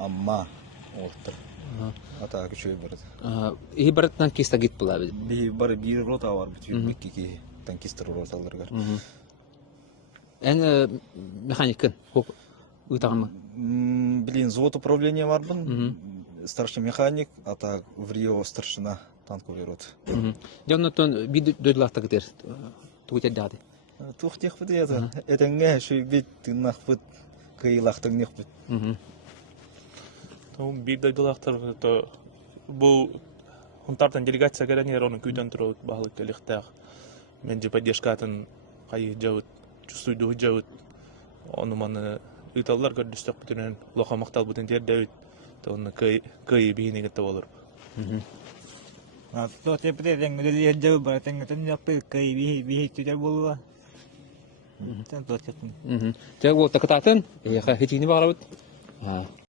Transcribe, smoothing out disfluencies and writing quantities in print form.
Amma orta. Ata küçüğü barıt. İyi barat tankista git bula biz. Bir rota var bütün iki tankistler rotalar gar. En mekanikın. Hop. Utağımı. Блин, завод управления var bun. Старший механик, а так в Рио старшина танковый рот. Jonathan bir dödlakta gider. Tuğut eddi. Тух тех вот это. Это не что ведь ты нахуй кыйлахтың нех бит. Том bir daydılaktır to bu huntartan делегация гранер onun kuydan turu bağlık gelixtaq. Mence поддержкатын кайы жабыт, чувствуйду жабыт. Onu many ыйталлар görдүстөк бүтүнөн лоха мактал бүтүн тердебит. То onu кый бийини кетте болор. То те преден гөле жабы бар теңтен япы кай би түдө болуа. Тен то текин. Тэг вот такататын. Я хитини багарабыт.